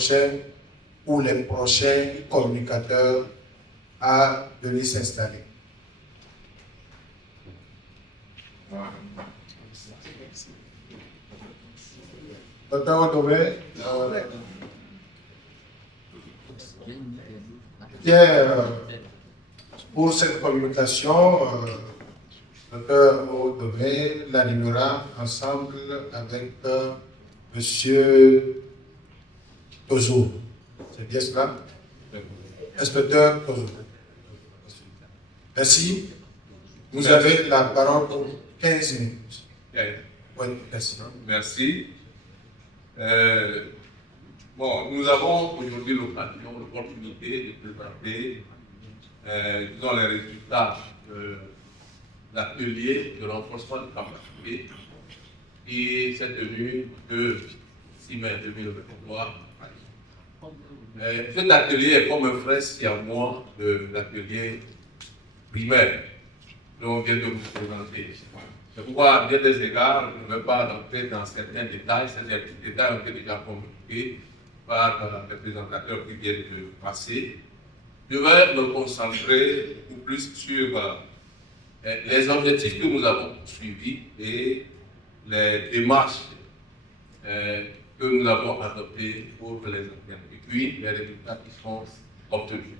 prochains ou les prochains communicateurs à venir s'installer. Docteur Odové, pour cette communication, Docteur Odové l'animera ensemble avec Monsieur Tozo. C'est bien cela? Inspecteur Tozo. Merci. Vous avez la parole pour 15 minutes. Oui, merci. Merci. Nous avons aujourd'hui l'opportunité de présenter les résultats de l'atelier de renforcement de capacité qui s'est tenu le 6 mai 2023. Cet atelier est comme un frère siamois de l'atelier primaire dont on vient de vous présenter. C'est pourquoi, à bien des égards, je ne vais pas entrer dans certains détails. Ces détails ont été déjà communiqués par les présentateurs qui viennent de passer. Je vais me concentrer beaucoup plus sur les objectifs que nous avons suivis et les démarches que nous avons adoptées pour les atteindre. Et puis, les résultats qui sont obtenus.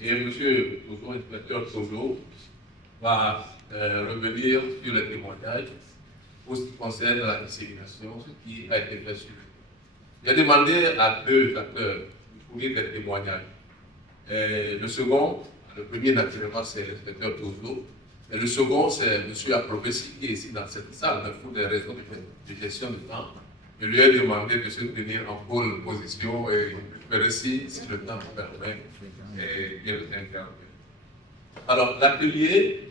Et M. Tozo, inspecteur Tozo, va revenir sur les témoignages pour ce qui concerne la dissémination, ce qui a été fait sur. J'ai demandé à deux acteurs de fournir des témoignages. Le premier naturellement, c'est l'inspecteur Tozo. Et le second, c'est M. Aprobessi qui est ici dans cette salle, mais pour des raisons de gestion de temps. Je lui ai demandé de se tenir en bonne position et de si le temps me permet, et bien intervenir. Alors, l'atelier.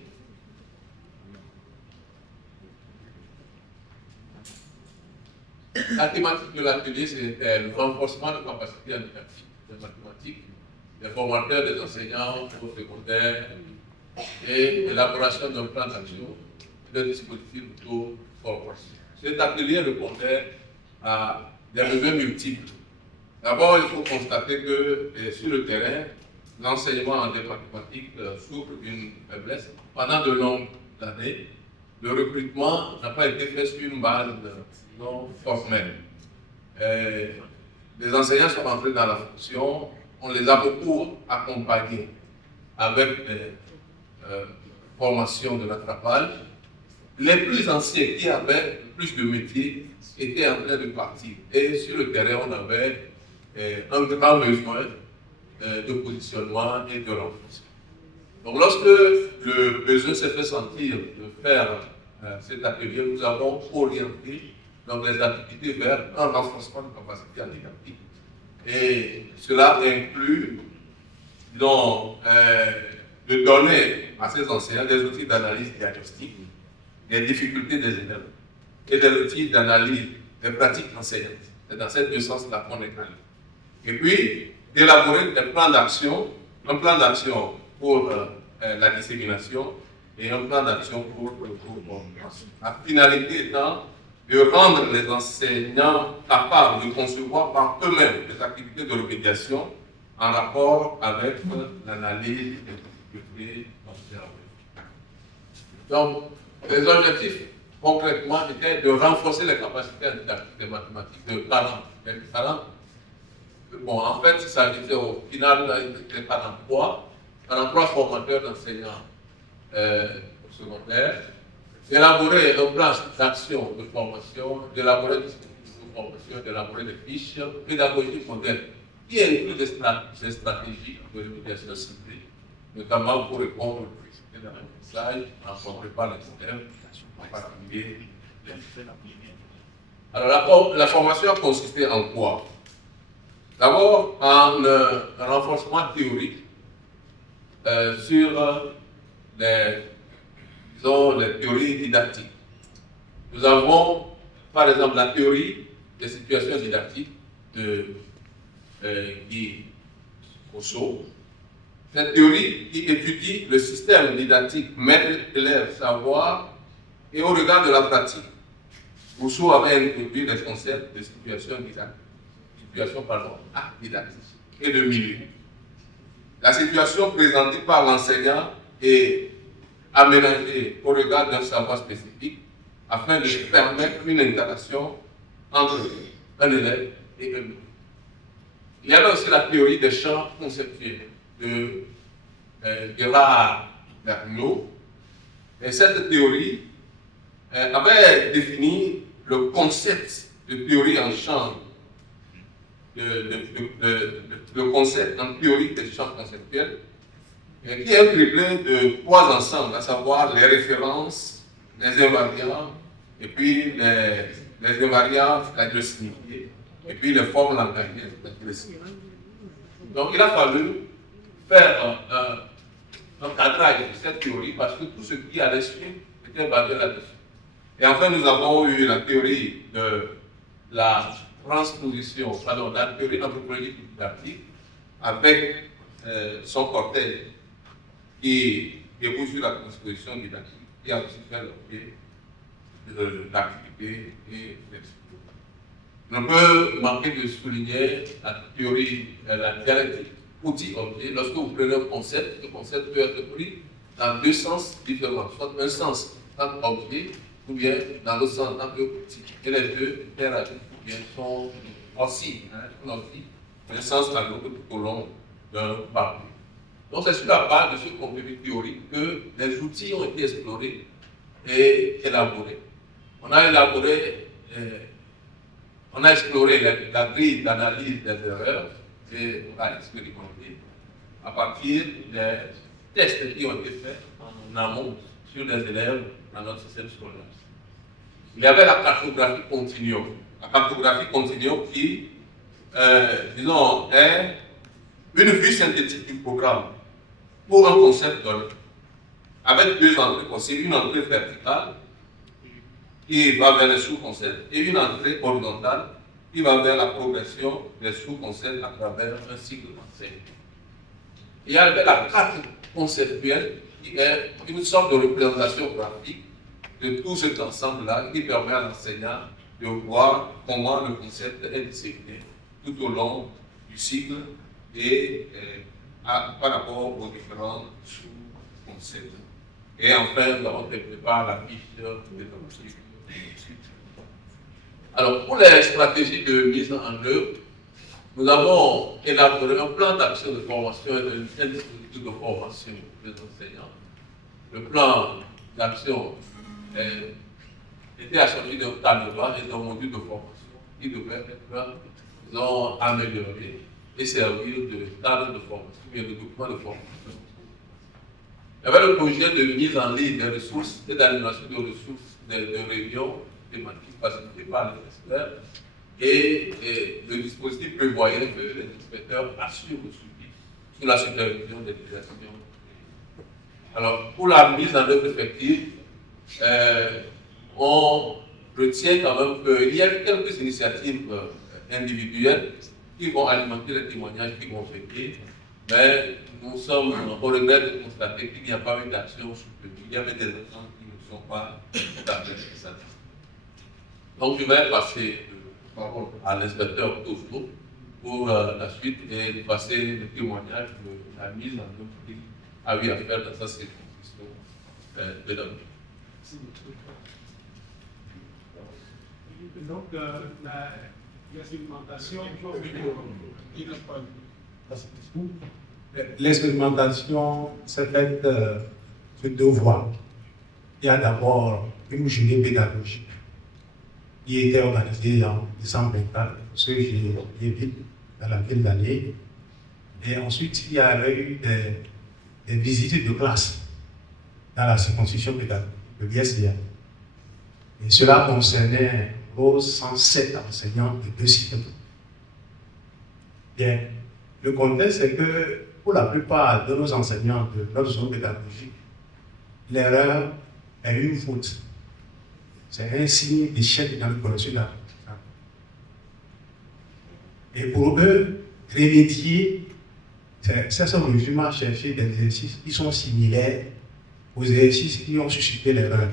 La thématique de l'atelier, c'était le renforcement de capacités éducatives, des mathématiques, des formateurs, des enseignants au secondaire et l'élaboration d'un plan d'action et d'un dispositif d'auto-formation. Cet atelier répondait à des besoins multiples. D'abord, il faut constater que sur le terrain, l'enseignement en mathématiques souffre d'une faiblesse. Pendant de longues années, le recrutement n'a pas été fait sur une base non formelle. Les enseignants sont entrés dans la fonction, on les a beaucoup accompagnés avec des formations de rattrapage. Les plus anciens qui avaient plus de métiers étaient en train de partir. Et sur le terrain, on avait un grand besoin de positionnement et de renforcement. Donc, lorsque le besoin s'est fait sentir de faire cet atelier, nous avons orienté les activités vers un renforcement de capacité éducative. Et cela inclut de donner à ces enseignants des outils d'analyse diagnostique des difficultés des élèves et des outils d'analyse des pratiques enseignantes. C'est dans ces deux sens-là qu'on est allé. Et puis, d'élaborer des plans d'action, un plan d'action pour la dissémination et un plan d'action pour le groupe. La finalité étant de rendre les enseignants capables de concevoir par eux-mêmes des activités de remédiation en rapport avec l'analyse des difficultés observées. Donc, les objectifs, concrètement, étaient de renforcer les capacités des mathématiques de 40. Bon, en fait, il s'agissait au final de 43 formateurs d'enseignants secondaires, d'élaborer un plan d'action de formation, d'élaborer des dispositifs de formation, d'élaborer des fiches pédagogiques modernes qui incluent des stratégies de remédiation ciblée, notamment pour répondre aux difficultés d'apprentissage rencontrées par les élèves, en particulier les lycéens. Alors, la formation a consisté en quoi? D'abord, en un renforcement théorique sur les théories didactiques. Nous avons, par exemple, la théorie des situations didactiques de Guy Rousseau. Cette théorie qui étudie le système didactique maître, élève, savoir et au regard de la pratique. Rousseau avait introduit les concepts de situation didactique. situation didactique et de milieu. La situation présentée par l'enseignant est aménagée au regard d'un savoir spécifique afin de permettre une interaction entre un élève et un autre. Il y avait aussi la théorie des champs conceptuels de Gérard Vergniaud. Et cette théorie avait défini le concept de théorie en champ, le concept en théorie des champs conceptuels, qui est un triplet de 3 ensembles, à savoir les références, les invariants, et puis les invariants, c'est-à-dire le signifié, et puis les formes langagières, c'est-à-dire le signifié. Donc il a fallu faire un cadrage de cette théorie parce que tout ce qui allait suivre était basé là-dessus. Et enfin, nous avons eu la théorie de la transposition, pardon, la théorie anthropologique didactique avec son cortège qui débouche sur la transposition didactique, qui a aussi fait l'objet d'activités et d'expériences. On peut manquer de souligner la théorie, la dialectique outil-objet. Lorsque vous prenez un concept, le concept peut être pris dans 2 sens différents, soit un sens en tant qu'objet, ou bien dans l'autre sens en tant qu'outil. Et les deux interagissent, ou bien sont aussi, un sens à l'autre tout au long d'un parcours. Donc c'est sur la base de ce contenu théorique que les outils ont été explorés et élaborés. On a exploré la grille d'analyse des erreurs et on a expérimenté à partir des tests qui ont été faits en amont sur les élèves dans notre système scolaire. Il y avait la cartographie continuum. La cartographie continuum qui, disons, est une vue synthétique du programme pour un concept donné, avec 2 entrées possibles, une entrée verticale qui va vers les sous-concepts et une entrée horizontale qui va vers la progression des sous-concepts à travers un cycle d'enseignement. Il y a la carte conceptuelle qui est une sorte de représentation graphique de tout cet ensemble-là qui permet à l'enseignant de voir comment le concept est disséminé tout au long du cycle et par rapport aux différents sous-concepts. Et enfin, nous avons développé la fiche des objectifs. Alors, pour les stratégies de mise en œuvre, nous avons élaboré un plan d'action de formation et un dispositif de formation des enseignants. Le plan d'action était assorti d'un tableau et d'un module de formation qui devait être amélioré et servir de cadre de formation, bien de document de formation. Il y avait le projet de mise en ligne des ressources et d'animation de ressources de réunions thématiques facilitées par les experts et le dispositif prévoyait que les inspecteurs assurent le suivi sous la supervision des directions. Alors, pour la mise en œuvre effective, on retient quand même qu'il y a quelques initiatives individuelles qui vont alimenter les témoignages qui vont faire, mais nous sommes au regret de constater qu'il n'y a pas eu d'action soutenue. Il y avait des exemples qui ne sont pas tout à fait satisfaits. Donc, je vais passer la parole à l'inspecteur Tosco pour la suite et de passer le témoignage de la mise en œuvre qu'il a eu à faire dans sa circonscription pédagogique. Donc, l'expérimentation, l'expérimentation s'est faite sur 2 voies. Il y a d'abord une journée pédagogique qui était organisée en décembre 24, ce que j'ai vu dans la ville d'année. Et ensuite, il y avait eu des visites de classe dans la circonscription pédagogique, le BSDA. Et cela concernait 107 enseignants de 2 systèmes. Bien, le contexte est que pour la plupart de nos enseignants de notre zone pédagogique, l'erreur est une faute. C'est un signe d'échec dans le processus de l'apprentissage. Et pour eux, remédier, c'est ça résumé chercher des exercices qui sont similaires aux exercices qui ont suscité l'erreur.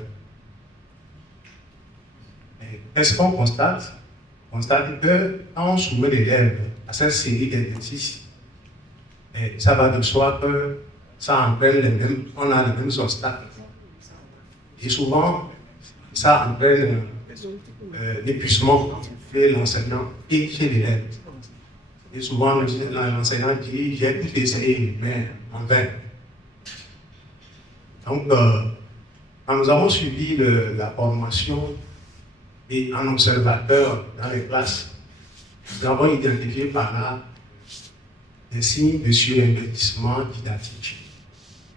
Qu'est-ce qu'on constate? constate que quand on soumet l'élève à cette série d'exercices, ça va de soi que ça entraîne on a les mêmes obstacles. Et souvent, ça entraîne l'épuisement chez l'enseignant et chez l'élève. Et souvent, l'enseignant dit, j'ai tout essayé, mais en vain. Donc, quand nous avons suivi la formation et un observateur dans les classes, nous avons identifié par là des signes de surinvestissement didactique,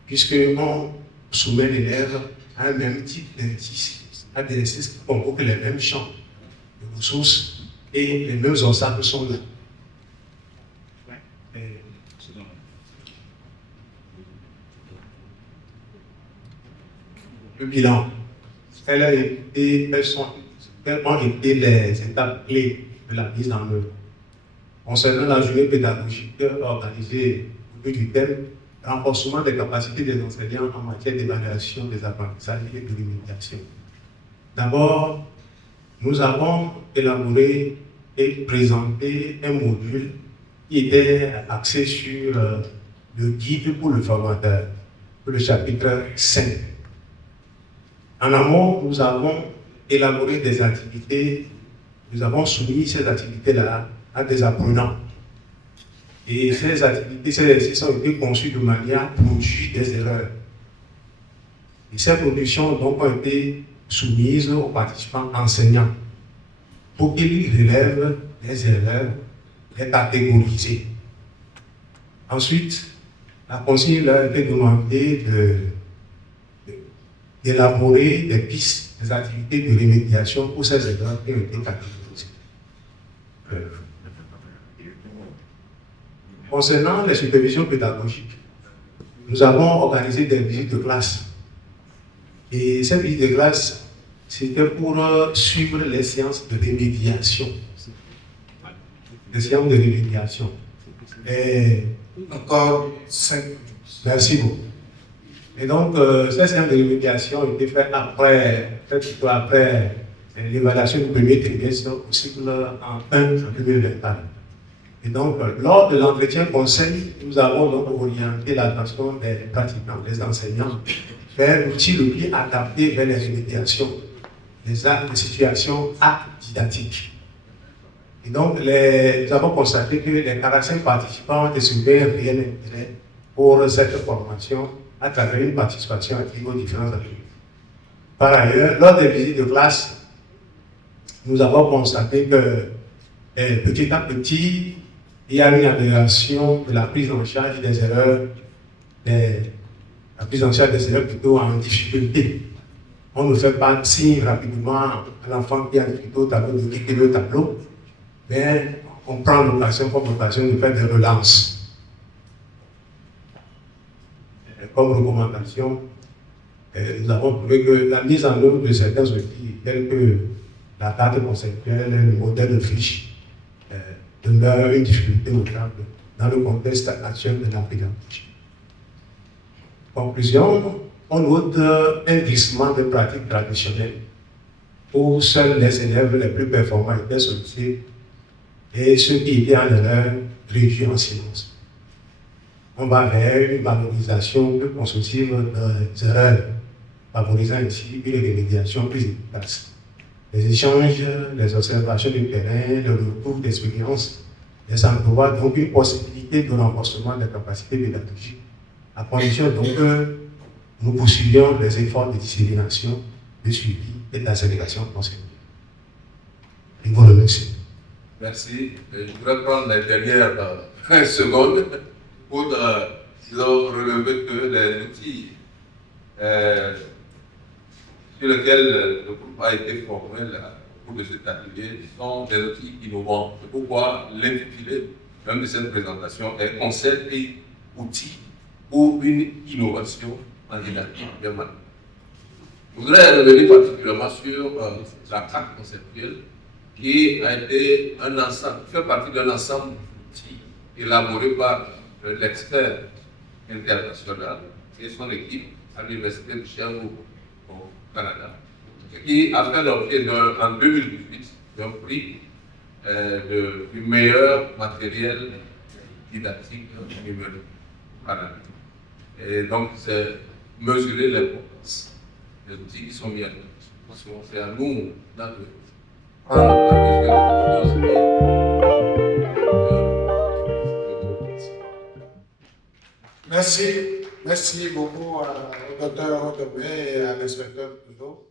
puisqu'on soumet l'élève à un même type d'indice, à des exercices qui convoquent les mêmes champs de ressources et les mêmes obstacles sont là. Le bilan. Quelles ont été les étapes clés de la mise en œuvre? Concernant la journée pédagogique organisée au bout du thème, renforcement des capacités des enseignants en matière d'évaluation des apprentissages et de l'imitation. D'abord, nous avons élaboré et présenté un module qui était axé sur le guide pour le formateur, pour le chapitre 5. En amont, nous avons élaboré des activités, nous avons soumis ces activités-là à des apprenants. Et ces activités, ces exercices ont été conçus de manière à produire des erreurs. Et ces productions donc ont été soumises aux participants enseignants pour qu'ils relèvent les erreurs, les catégoriser. Ensuite, la consigne leur a été demandée d'élaborer des pistes, des activités de remédiation pour ces erreurs qui ont été catégorisées. Concernant les supervisions pédagogiques, nous avons organisé des visites de classe. Et ces visites de classe, c'était pour suivre les séances de remédiation. Les séances de remédiation. Et encore 5 minutes. Merci beaucoup. Et donc, ces séances de remédiation ont été faites après l'évaluation du premier trimestre au cycle en 2024. Et donc, lors de l'entretien conseil, nous avons donc orienté l'attention des pratiquants, des enseignants, vers l'outil le plus adapté vers les remédiations, les situations didactiques. Et donc, nous avons constaté que les 45 participants ont exprimé un réel intérêt pour cette formation à travers une participation active aux différents ateliers. Par ailleurs, lors des visites de classe, nous avons constaté que petit à petit, il y a une amélioration de la prise en charge des erreurs, la prise en charge des élèves plutôt en difficulté. On ne fait pas signe rapidement à l'enfant qui a un difficulté au tableau de quitter le tableau, mais on prend l'occasion comme occasion de faire des relances. Comme recommandation, nous avons trouvé que la mise en œuvre de certains outils, tels que la carte conceptuelle, le modèle de fiche, demeure une difficulté notable dans le contexte actuel de la pédagogie. Conclusion, on note un glissement de pratiques traditionnelles où seuls les élèves les plus performants étaient sollicités et ceux qui étaient en erreur réduits en silence. On va vers une valorisation plus constructive des erreurs, favorisant ainsi une remédiation plus efficace. Les échanges, les observations du terrain, le retour d'expérience laissent entrevoir donc une possibilité de renforcement des capacités pédagogiques, à condition donc que nous poursuivions les efforts de dissémination, de suivi et d'accélération concernés. Je vous remercie. Merci. Je voudrais prendre les dernières secondes pour relever que les outils sur lesquels le groupe a été formé au cours de cet atelier sont des outils innovants. C'est pourquoi l'intitulé même de cette présentation est concept et outils pour une innovation en didactique bien menée. Je voudrais revenir particulièrement sur la carte conceptuelle qui a été un ensemble, fait partie d'un ensemble d'outils élaborés par l'expert international et son équipe à l'Université de Sherbrooke au Canada, qui a fait l'objet en 2018 d'un prix du meilleur matériel didactique numérique. Voilà. Et donc, c'est mesurer l'importance des outils qui sont mis à disposition. C'est à nous de prendre la mesure des choses Merci. Merci beaucoup au docteur Otobé et à l'inspecteur Pluto.